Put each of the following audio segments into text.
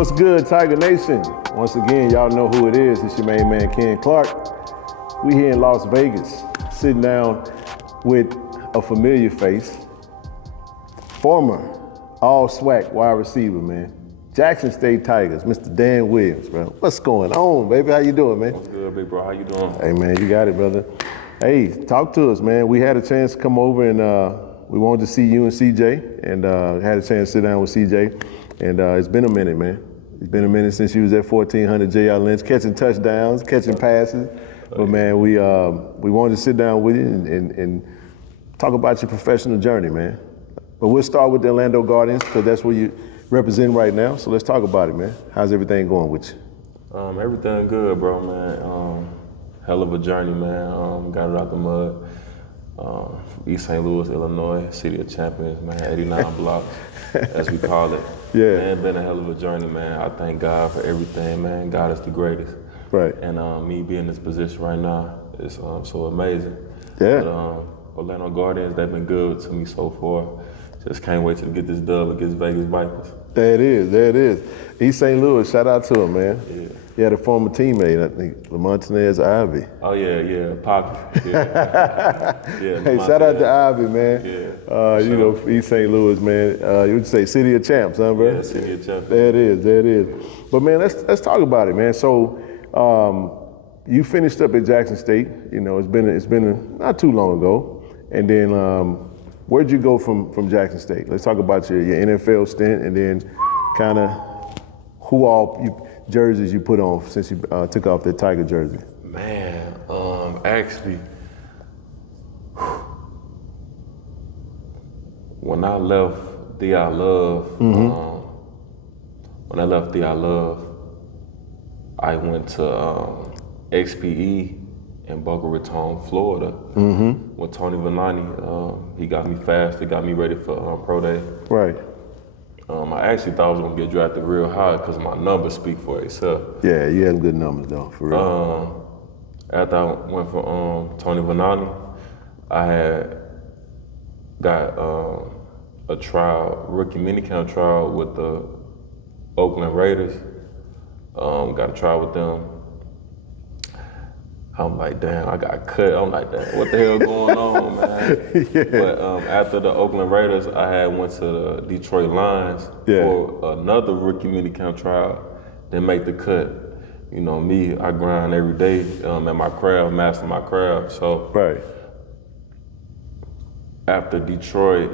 What's good, Tiger Nation? Once again, y'all know who it is. It's your main man, Ken Clark. We here in Las Vegas, sitting down with a familiar face, former all-SWAC wide receiver, man. Jackson State Tigers, Mr. Dan Williams, bro. What's going on, baby? How you doing, man? What's good, big bro? How you doing? Hey, man, you got it, brother. Hey, talk to us, man. We had a chance to come over and we wanted to see you and CJ, and had a chance to sit down with CJ. And it's been a minute, man. It's been a minute since you was at 1400 J.R. Lynch, catching touchdowns, catching passes. But man, we wanted to sit down with you and talk about your professional journey, man. But we'll start with the Orlando Guardians because that's where you represent right now. So let's talk about it, man. How's everything going with you? Everything good, bro, man. Hell of a journey, man. Got it out the mud. From East St. Louis, Illinois, City of Champions, man, 89 blocks, as we call it. Yeah. Man, been a hell of a journey, man. I thank God for everything, man. God is the greatest. Right. And me being in this position right now is so amazing. Yeah. But Orlando Guardians, they've been good to me so far. Just can't wait to get this dub against Vegas Vipers. There it is. East St. Louis, shout out to him, man. Yeah. He had a former teammate, I think, Lamontinez Ivy. Oh, yeah, Poppy. Yeah. Yeah, Hey, shout out to Ivy, man. Yeah. You know, East St. Louis, man. You would say City of Champs, huh, bro? Yeah, City of Champions. There it is. But man, let's talk about it, man. So, you finished up at Jackson State. You know, it's been not too long ago. And then, where'd you go from Jackson State? Let's talk about your NFL stint, and then kind of who all jerseys you put on since you took off that Tiger jersey. Man, actually, when I left The I Love, I went to XPE in Boca Raton, Florida, with Tony Vannani. He got me fast, he got me ready for Pro Day. Right. I actually thought I was gonna get drafted real high because my numbers speak for itself. Yeah, you had good numbers though, for real. After I went for Tony Vannani, I had got a trial, rookie minicamp trial with the Oakland Raiders. Got a trial with them. I'm like, damn, I got cut. I'm like, damn, what the hell going on, man? Yeah. But after the Oakland Raiders, I had went to the Detroit Lions for another rookie minicamp trial, then make the cut. You know me, I grind every day at my craft, master my craft. So Right. after Detroit,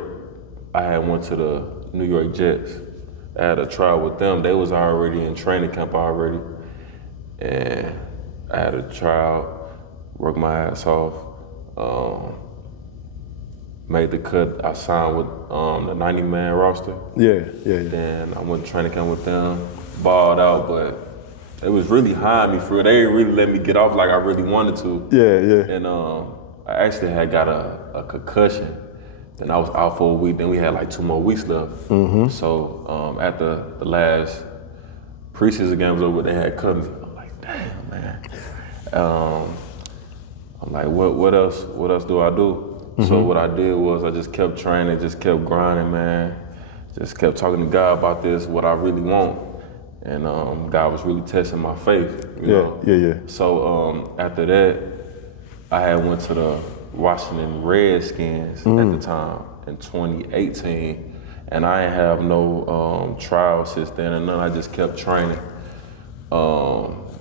I had went to the New York Jets. I had a trial with them. They was already in training camp already. And I had a trial, worked my ass off, made the cut. I signed with the 90-man roster. Yeah. Then I went to training camp with them, balled out, but it was really high on me for real. They didn't really let me get off like I really wanted to. Yeah. And I actually had got a concussion. Then I was out for a week. Then we had like 2 more weeks left. So after the last preseason game was over, they had cut me. I'm like, damn, man. I'm like, what else do I do? So what I did was I just kept training, just kept grinding, man. Just kept talking to God about this, what I really want. And God was really testing my faith, you know? Yeah. So after that, I had went to the Washington Redskins at the time in 2018. And I ain't have no trial since then and none. I just kept training.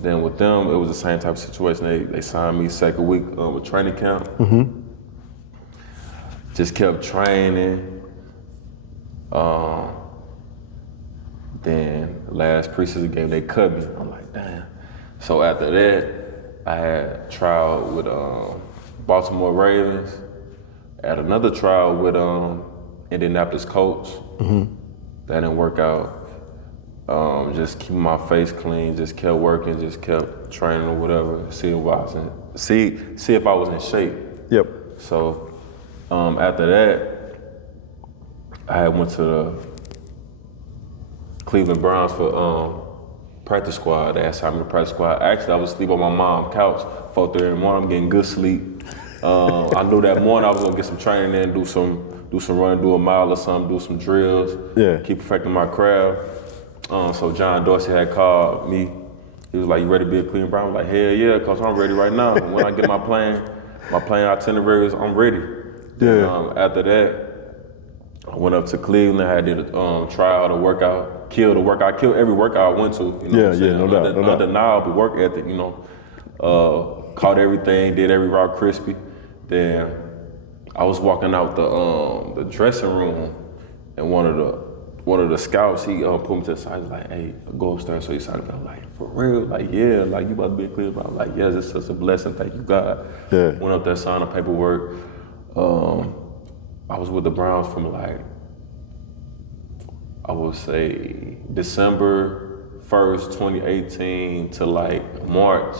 Then with them, it was the same type of situation. They signed me second week with training camp. Just kept training. Then last preseason game, they cut me. I'm like, damn. So after that, I had trial with Baltimore Ravens. I had another trial with Indianapolis Colts. That didn't work out. Just keep my face clean, just kept working, just kept training or whatever, see if I was in shape. Yep. So after that, I had went to the Cleveland Browns for practice squad. They assigned me to practice squad. Actually, I was asleep on my mom's couch, 4:30 in the morning. I'm getting good sleep. I knew that morning I was gonna get some training in, do some running, do a mile or something, do some drills. Yeah. Keep perfecting my craft. So John Dorsey had called me. He was like, "You ready to be a Cleveland Brown?" I was like, "Hell yeah, cause I'm ready right now. When I get my playing itineraries, I'm ready." Then after that, I went up to Cleveland. I did a tryout, a workout, killed every workout I went to. You know what I'm saying? No doubt. Undeniable work ethic. You know, caught everything, did every route crispy. Then I was walking out the dressing room, and one of the scouts, he put me to the side, like, "Hey, go upstairs." So he started, I'm like, "For real? Like, yeah, like you about to be a Cleveland Brown?" I'm like, "Yes, it's such a blessing. Thank you, God." Yeah. Went up there, signed the paperwork. I was with the Browns from like, I would say December 1st, 2018 to like March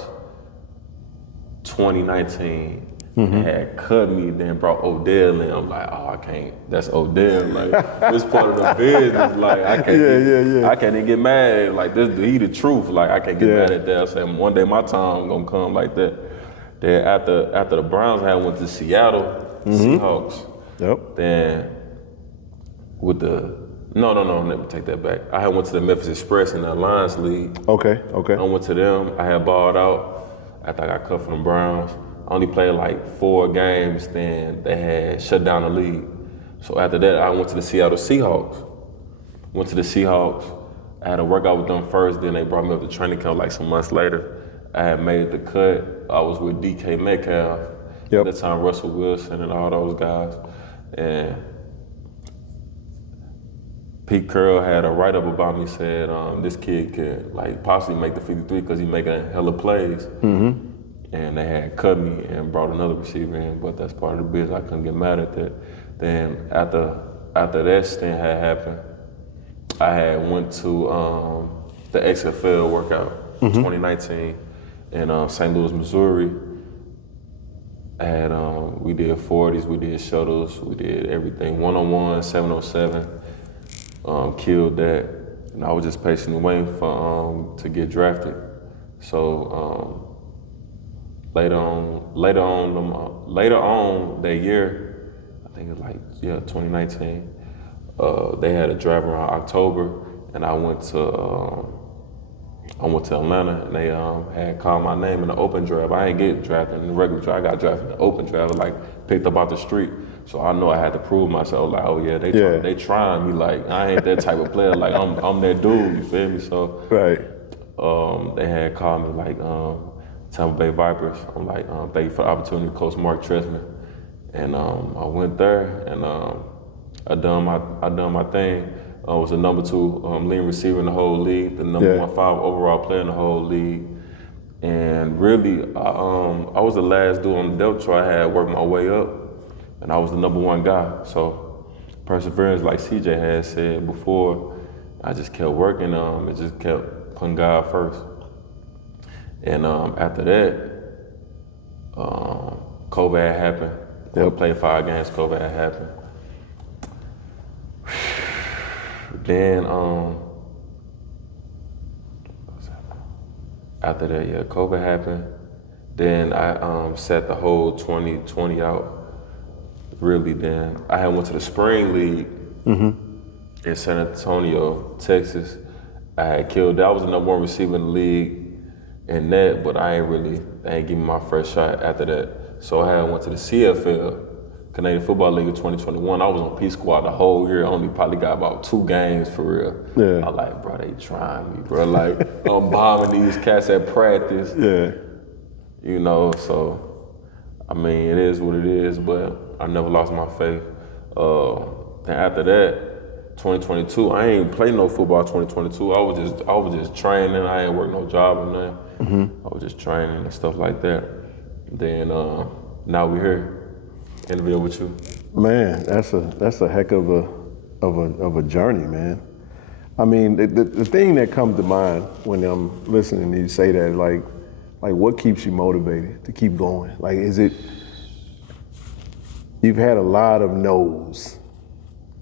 2019. Had cut me, then brought Odell in. I'm like, "Oh, I can't. That's Odell. Like, this part of the business. Like, I can't. I can't even get mad. Like, he the truth. Like, I can't get mad at that." I said, one day my time gonna come like that. Then after the Browns, I went to Seattle Seahawks. Yep. Then with the no, let me take that back. I had went to the Memphis Express in the Alliance League. Okay. I went to them. I had balled out after I got cut from the Browns. I only played like 4 games, then they had shut down the league. So after that, I went to the Seattle Seahawks. Went to the Seahawks. I had a workout with them first, then they brought me up to training camp like some months later. I had made the cut. I was with DK Metcalf. At the time, Russell Wilson and all those guys. And Pete Carroll had a write-up about me, said this kid could like possibly make the 53 because he making hella plays. And they had cut me and brought another receiver in, but that's part of the business. I couldn't get mad at that. Then after that stint had happened, I had went to the XFL workout 2019 in St. Louis, Missouri. I had we did 40s, we did shuttles, we did everything, 1-on-1, 7-on-7. Killed that, and I was just patiently waiting for to get drafted. So. Later on that year, I think it was like 2019. They had a draft around October, and I went to Atlanta, and they had called my name in the open draft. I didn't get drafted in the regular draft. I got drafted in the open draft, like picked up off the street. So I know I had to prove myself. Like, oh yeah, they trying me. Like I ain't that type of player. Like I'm that dude. You feel me? So they had called me like. Tampa Bay Vipers. I'm like, thank you for the opportunity to coach Mark Trestman. And I went there and I done my thing. I was the number 2 leading receiver in the whole league, the number 1 5 overall player in the whole league. And really, I was the last dude on the depth chart. I had worked my way up, and I was the number 1 guy. So perseverance, like CJ had said before, I just kept working. It just kept putting God first. And after that, COVID had happened. I played 5 games, COVID had happened. Then after that, COVID happened. Then I sat the whole 2020 out. Really, then I had went to the spring league in San Antonio, Texas. I had killed that. I was the number 1 receiver in the league. In that, but they ain't give me my first shot after that. So I had went to the CFL, Canadian Football League in 2021. I was on P Squad the whole year. I only probably got about 2 games for real. Yeah. I'm like, bro, they trying me, bro. Like, I'm bombing these cats at practice. Yeah. You know, so, I mean, it is what it is, but I never lost my faith. And after that, 2022, I ain't play no football 2022. I was just training. I ain't work no job or nothing. I was just training and stuff like that. Then now we're here, interviewing with you. Man, that's a heck of a journey, man. I mean, the thing that comes to mind when I'm listening to you say that, like what keeps you motivated to keep going? Like, is it you've had a lot of no's.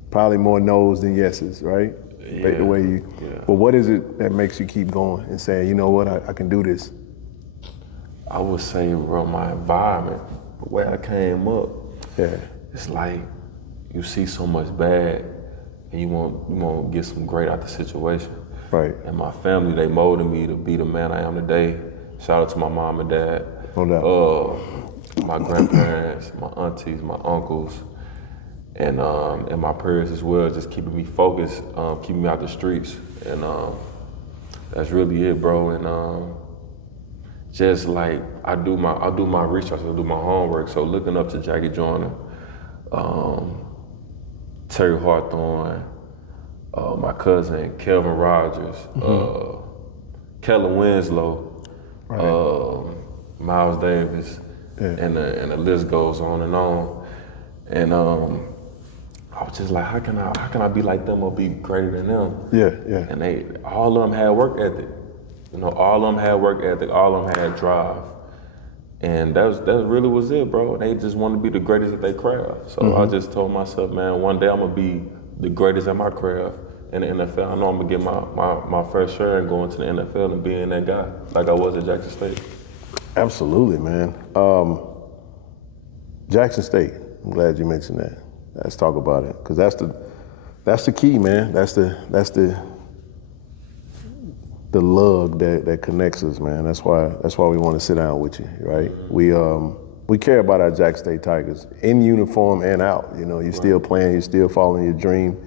Probably more no's than yeses, right? Yeah. The way you. Yeah. But what is it that makes you keep going and saying, you know what, I can do this? I would say, bro, my environment, the way I came up. Yeah. It's like you see so much bad, and you want to get some great out the situation. Right. And my family, they molded me to be the man I am today. Shout out to my mom and dad. No doubt. My grandparents, my aunties, my uncles, and my parents as well, just keeping me focused, keeping me out the streets. And that's really it, bro. And just like I do my research, I do my homework. So looking up to Jackie Joyner, Terry Hawthorne, my cousin Kelvin Rogers, Kellen Winslow, Miles Davis, and the list goes on. And I was just like, how can I be like them or be greater than them? Yeah. And all of them had work ethic. You know, all of them had work ethic, all of them had drive. And that really was it, bro. They just wanted to be the greatest at their craft. So I just told myself, man, one day I'm gonna be the greatest at my craft in the NFL. I know I'm gonna get my fair share and go into the NFL and being that guy, like I was at Jackson State. Absolutely, man. Jackson State, I'm glad you mentioned that. Let's talk about it, because that's the key, man. That's the lug that connects us, man. That's why we want to sit down with you, right? We care about our Jackson State Tigers in uniform and out. You know, you're still playing, you're still following your dream,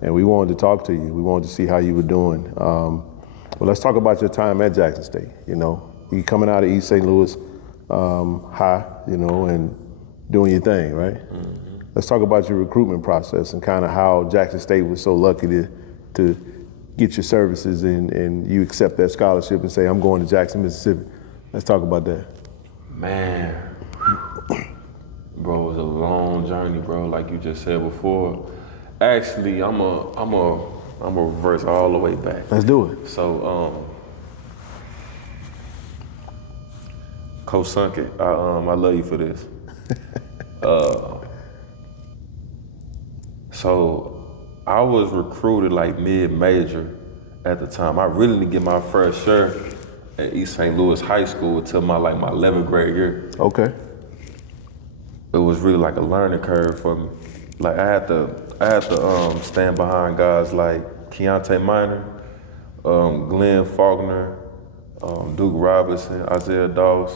and we wanted to talk to you. We wanted to see how you were doing. Well, let's talk about your time at Jackson State. You know, you coming out of East St. Louis High, you know, and doing your thing, right? Let's talk about your recruitment process and kind of how Jackson State was so lucky to get your services and you accept that scholarship and say, I'm going to Jackson, Mississippi. Let's talk about that. Man, bro, it was a long journey, bro. Like you just said before. Actually, I'm a reverse all the way back. Let's do it. So, Coach Sunkett, I love you for this. So I was recruited like mid-major at the time. I really didn't get my first share at East St. Louis High School until my 11th grade year. Okay. It was really like a learning curve for me. Like I had to stand behind guys like Keontae Minor, Glenn Faulkner, Duke Robinson, Isaiah Doss,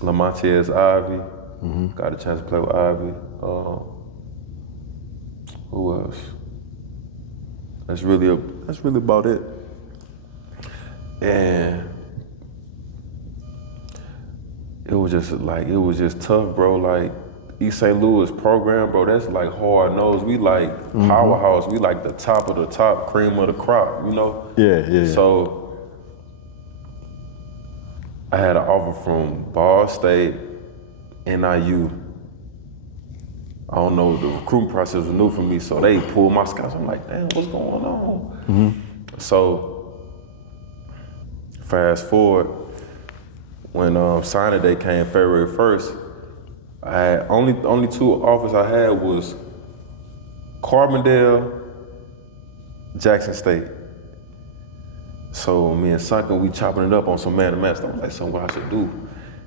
Lamontiez Ivy. Got a chance to play with Ivy. Who else? That's really about it. And it was just tough, bro. Like East St. Louis program, bro, that's like hard nosed. We like powerhouse. We like the top of the top, cream of the crop, you know? Yeah. So I had an offer from Ball State, NIU. I don't know, the recruiting process was new for me, so they pulled my scouts. I'm like, damn, what's going on? So fast forward, when signing day came February 1st, I had only two offers I had was Carbondale, Jackson State. So me and Sunken, we chopping it up on some man-to-man stuff. I'm like, son, what I should do?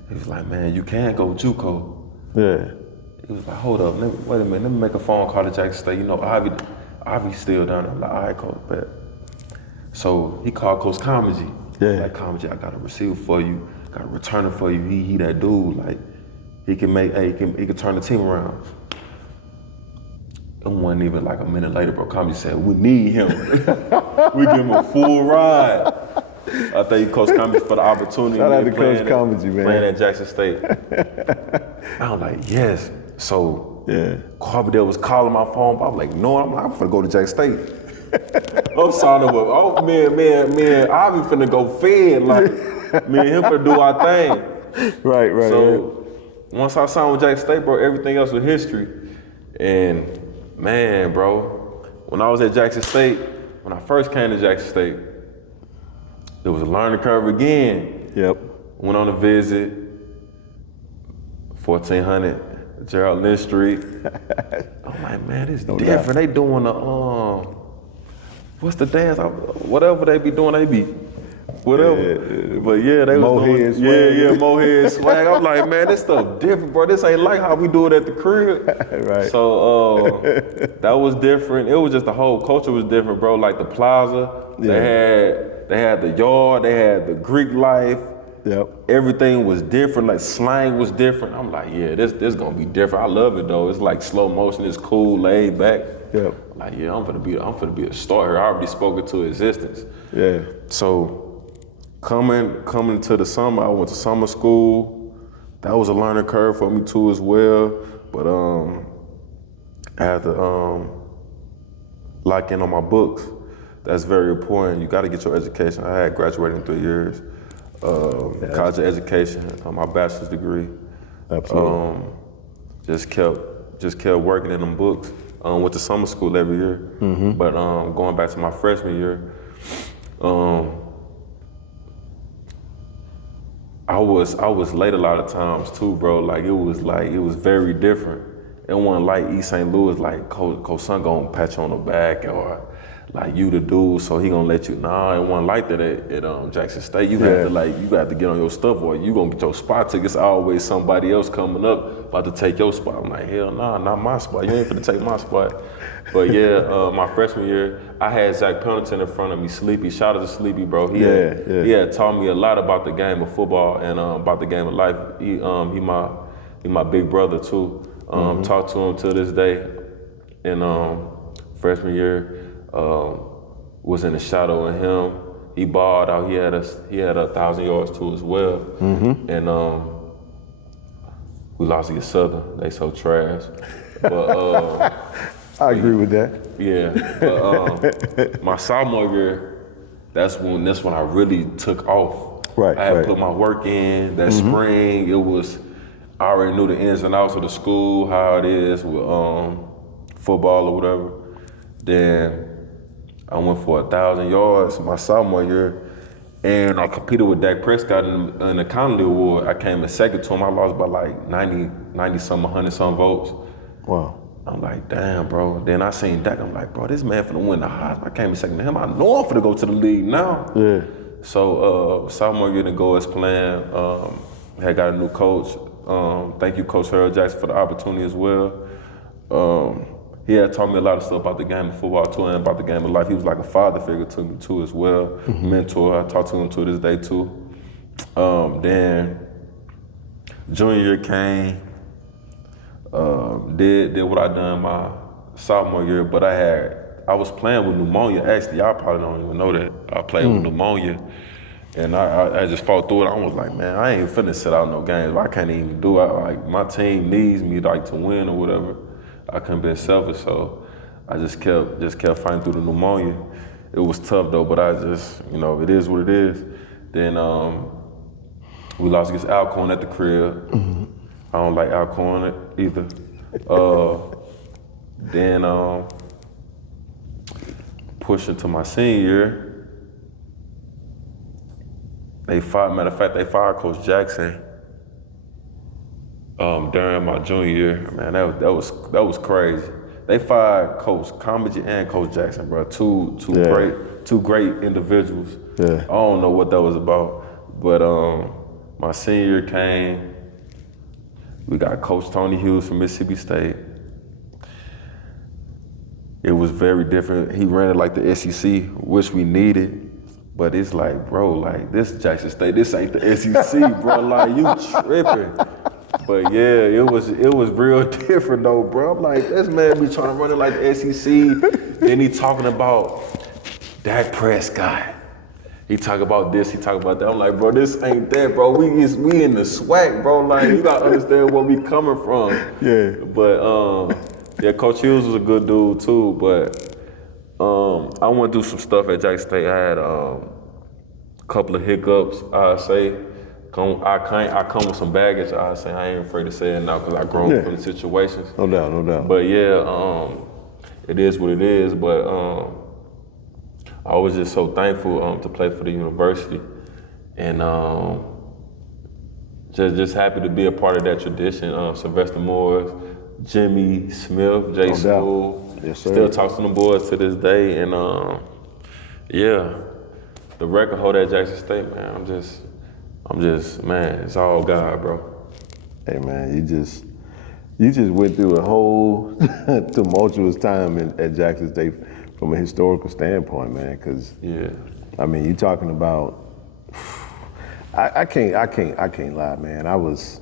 He was like, man, you can go JUCO. Yeah. He was like, hold up, wait a minute, let me make a phone call to Jackson State. You know, Ivy's still down there. I'm like, all right, coach, bet. So he called Coach Comegy. Yeah. Like, Comegy, I got a receiver for you, got a returner for you. He that dude, like, he can turn the team around. It wasn't even like a minute later, bro. Comegy said, we need him. We give him a full ride. I thank you, Coach Comegy, for the opportunity. Shout out to Coach Comegy, man. Playing at Jackson State. I was like, yes. So Carbondale was calling my phone. I was like, no, I'm finna go to Jackson State. I'm signing up. Oh, man, Ivy finna go fed. Like, me and him finna do our thing. Right. So once I signed with Jackson State, bro, everything else was history. And man, bro, when I was at Jackson State, when I first came to Jackson State, it was a learning curve again. Yep. Went on a visit, 1400 Gerald Lynn Street. I'm like, man, it's different. They doing the what's the dance? Whatever they be doing, they be whatever. But yeah, they was Mohead doing, swag. yeah, mohead swag. I'm like, man, this stuff different, bro. This ain't like how we do it at the crib. Right. So that was different. It was just the whole culture was different, bro. Like the plaza, they had the yard, they had the Greek life. Yep. Everything was different, like slang was different. I'm like, yeah, this gonna be different. I love it though. It's like slow motion, it's cool, laid back. Yep. Like, yeah, I'm finna be a star here. I already spoke it to existence. Yeah. So coming to the summer, I went to summer school. That was a learning curve for me too as well. But I had to lock in on my books. That's very important. You gotta get your education. I had graduated in 3 years. College education, my bachelor's degree. Absolutely. Just kept working in them books. Went to summer school every year. But going back to my freshman year, I was late a lot of times too, bro. Like it was very different. It wasn't like East St. Louis, like Coach Son gonna pat you on the back or like you the dude, so he gonna let you. Nah, it wasn't like that at Jackson State. You had to get on your stuff, or you gonna get your spot tickets. Always somebody else coming up about to take your spot. I'm like, hell nah, not my spot. You ain't finna take my spot. But yeah, my freshman year, I had Zach Pendleton in front of me, Sleepy. Shout out to Sleepy, bro. He had taught me a lot about the game of football and about the game of life. He my big brother too. Talk to him to this day. And freshman year. Was in the shadow of him. He balled out. He had 1,000 yards too as well. And we lost against Southern. They so trash. But I agree with that. yeah. But my sophomore year, that's when I really took off. Right. I had put my work in. That spring, I already knew the ins and outs of the school, how it is with football or whatever. Then I went for 1,000 yards my sophomore year, and I competed with Dak Prescott in the Connolly Award. I came in second to him. I lost by like 90-some, 100-some votes. Wow. I'm like, damn, bro. Then I seen Dak. I'm like, bro, this man finna win the Heisman. I came in second to him. I know I'm finna go to the league now. Yeah. So sophomore year to go as planned. Had got a new coach. Thank you, Coach Harold Jackson, for the opportunity as well. He had taught me a lot of stuff about the game of football too and about the game of life. He was like a father figure to me too as well, mentor. I talk to him to this day too. Then junior year came, did what I done my sophomore year, but I was playing with pneumonia. Actually, y'all probably don't even know that. I played with pneumonia, and I just fought through it. I was like, man, I ain't finna sit out no games. I can't even do it. Like my team needs me like to win or whatever. I couldn't be selfish, so I just kept fighting through the pneumonia. It was tough though, but I just, it is what it is. Then we lost against Alcorn at the crib. I don't like Alcorn either. Then pushing to my senior year, they fired Coach Jackson. During my junior year, man, that was crazy. They fired Coach Combidge and Coach Jackson, bro. Two great individuals. Yeah. I don't know what that was about, but my senior year came. We got Coach Tony Hughes from Mississippi State. It was very different. He ran it like the SEC, which we needed. But it's like, bro, like this Jackson State, this ain't the SEC, bro. Like you tripping. But yeah, it was real different though, bro. I'm like, this man be trying to run it like the SEC. Then he talking about Dak Prescott. He talk about this, he talk about that. I'm like, bro, this ain't that, bro. We in the swag, bro. Like, you gotta understand where we coming from. Yeah. But yeah, Coach Hughes was a good dude too. But I went through some stuff at Jackson State. I had a couple of hiccups, I say. I come with some baggage. I say I ain't afraid to say it now because I grown from the situations. No doubt. But yeah, it is what it is. But I was just so thankful to play for the university, and just happy to be a part of that tradition. Sylvester Morris, Jimmy Smith, Jay Smooth, yes, sir. Still talk to them boys to this day, and yeah. the record holder at Jackson State, man, I'm just, man, it's all God, bro. Hey man, you just went through a whole tumultuous time at Jackson State from a historical standpoint, man. Because Yeah. I mean, you talking about. I can't lie, man. I was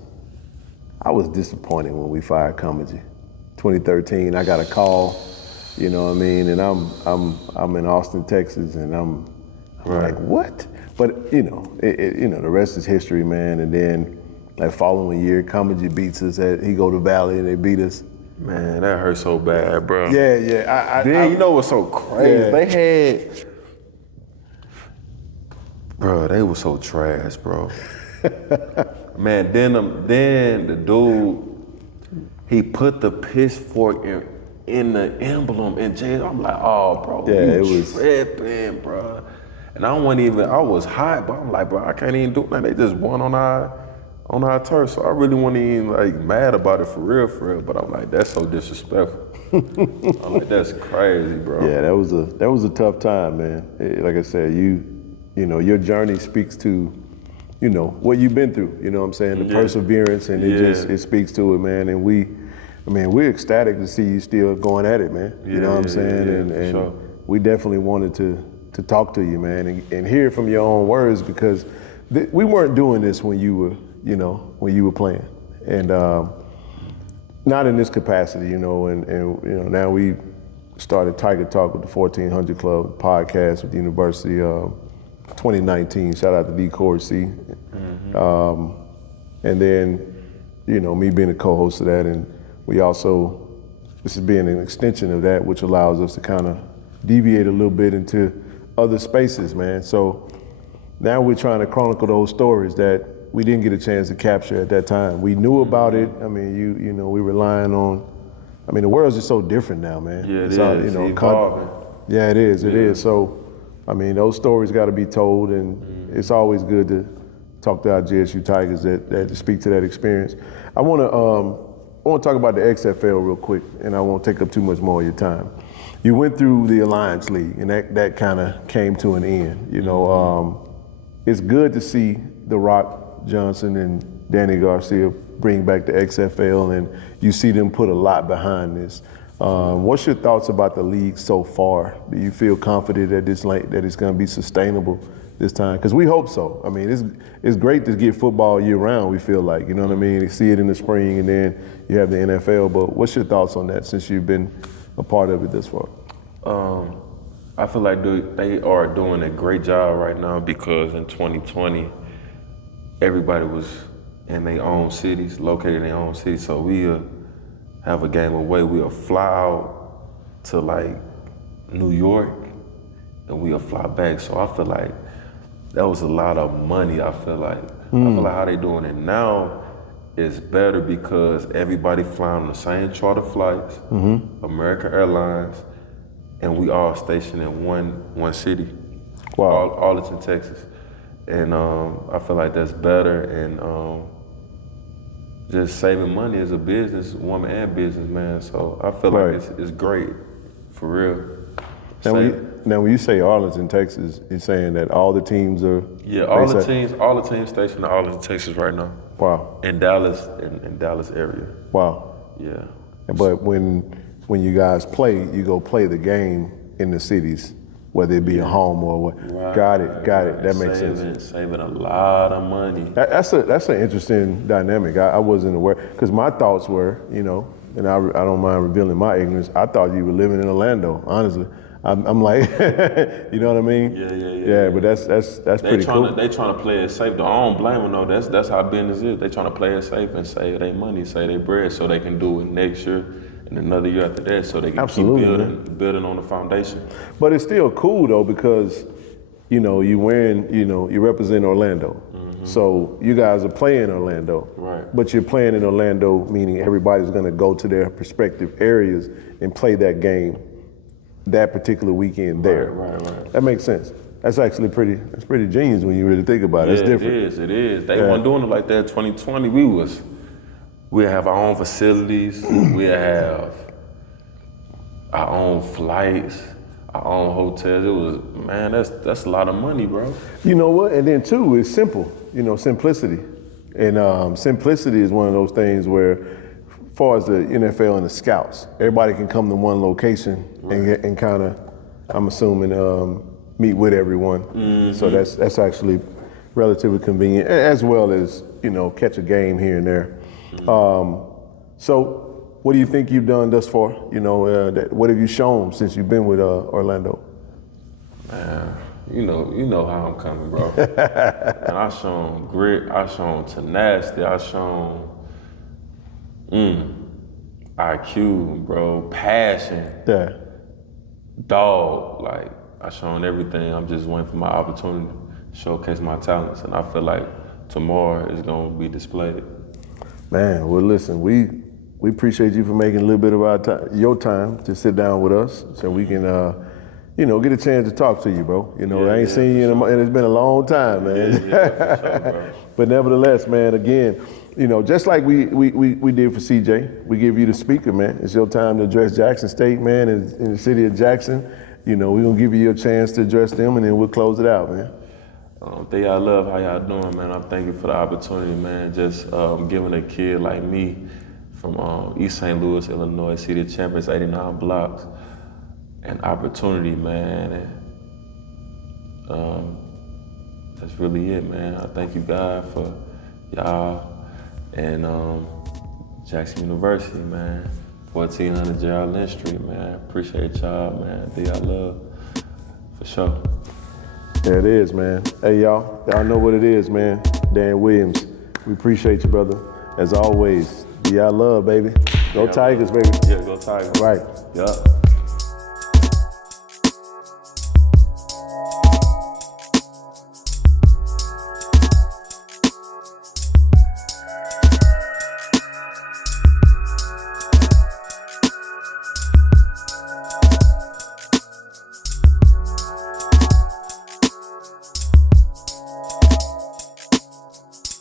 disappointed when we fired Cumbergy. 2013, I got a call, you know what I mean, and I'm in Austin, Texas, and I'm Right. like, what? But you know, the rest is history, man. And then that following year, Cumbergy beats us. He go to Valley and they beat us. Man, that hurt so bad, bro. Yeah. Then you know what's so crazy? Yeah. They had, bro. They were so trash, bro. Man, then the dude, he put the pitchfork in the emblem in jail. I'm like, oh, bro, Yeah, you it was tripping, bro. And I was hot, but I'm like, bro, I can't even do nothing. They just won on our turf, so I really wasn't even like mad about it for real. But I'm like, that's so disrespectful. I'm like, that's crazy, bro. Yeah, that was a tough time, man. Like I said, you know, your journey speaks to, you know, what you've been through. You know what I'm saying? The perseverance, and it speaks to it, man. And we're ecstatic to see you still going at it, man. You know what I'm saying? And sure. we definitely wanted to talk to you, man, and hear from your own words, because we weren't doing this when you were playing, and not in this capacity, you know. And you know, now we started Tiger Talk with the 1400 Club podcast with the University 2019. Shout out to D. Corsi. And then, you know, me being a co-host of that, and we also, this is being an extension of that, which allows us to kind of deviate a little bit into other spaces, man. So now we're trying to chronicle those stories that we didn't get a chance to capture at that time. We knew about it. I mean, you know, we're relying on, I mean, the world's just so different now, man. Yeah, it's it all, is. you know, It's evolving. yeah, it is. So, I mean, those stories got to be told, and it's always good to talk to our JSU Tigers that speak to that experience. I want to talk about the XFL real quick, and I won't take up too much more of your time. You went through the Alliance League, and that kind of came to an end. You know, it's good to see The Rock Johnson and Danny Garcia bring back the XFL, and you see them put a lot behind this. What's your thoughts about the league so far? Do you feel confident that that it's going to be sustainable this time? Because we hope so. I mean, it's great to get football year round, we feel like, you know what I mean? You see it in the spring, and then you have the NFL, but what's your thoughts on that since you've been a part of it this far? I feel like they are doing a great job right now, because in 2020, everybody was in their own cities, located in their own cities. So we'll have a game away. We'll fly out to like New York, and we'll fly back. So I feel like that was a lot of money. I feel like how they doing it now is better, because everybody flying on the same charter flights, American Airlines, and we all stationed in one city, Arlington, Texas. And I feel like that's better, and just saving money as a business woman and businessman. So I feel like it's great, for real. Now, when you say Arlington, Texas, you're saying that all the teams are? Yeah, all the teams stationed in Arlington, Texas right now. Wow. In Dallas, in Dallas area. Wow. Yeah. But when you guys play, you go play the game in the cities, whether it be a home or what. Right, Got it. That makes sense. Saving a lot of money. That's an interesting dynamic. I wasn't aware, because my thoughts were, you know, and I don't mind revealing my ignorance, I thought you were living in Orlando, honestly. I'm like, you know what I mean? Yeah, but that's pretty cool. They trying to play it safe. I don't blame them, though. That's how business is. They trying to play it safe and save their money, save their bread, so they can do it next year and another year after that, so they can keep building on the foundation. But it's still cool though, because you know you represent Orlando. So you guys are playing Orlando, right? But you're playing in Orlando, meaning everybody's going to go to their respective areas and play that game that particular weekend there. Right. That makes sense. That's actually pretty genius when you really think about it. It's different. It is. They weren't doing it like that in 2020. We have our own facilities. We have our own flights, our own hotels. It was, man, that's a lot of money, bro. You know what? And then too, it's simple. You know, simplicity. And simplicity is one of those things where, as far as the NFL and the scouts, everybody can come to one location and kind of, I'm assuming, meet with everyone. So that's actually relatively convenient, as well as, you know, catch a game here and there. So what do you think you've done thus far? You know, what have you shown since you've been with Orlando? Man, you know how I'm coming, bro. And I shown grit, I shown tenacity, I shown IQ, bro, passion, Yeah. dog. Like, I shown everything. I'm just waiting for my opportunity to showcase my talents, and I feel like tomorrow is gonna be displayed. Man, well, listen, we appreciate you for making a little bit of your time to sit down with us so we can, you know, get a chance to talk to you, bro. You know, I ain't seen you and it's been a long time, man. Yeah, for sure, bro. But nevertheless, man, again, you know, just like we did for CJ, we give you the speaker, man. It's your time to address Jackson State, man, in the city of Jackson. You know, we're gonna give you your chance to address them, and then we'll close it out, man. Thank y'all, love how y'all doing, man. I'm thanking for the opportunity, man. Just giving a kid like me from East St. Louis, Illinois, City of Champions, 89 blocks, an opportunity, man. And that's really it, man. I thank you, God, for y'all and Jackson University, man. 1400 Gerald Lynn Street, man. Appreciate y'all, man. Do y'all love, for sure. There it is, man. Hey, y'all know what it is, man. Dan Williams, we appreciate you, brother. As always, be our love, baby. Go Tigers, baby. Yeah, go Tigers. Right. Yup.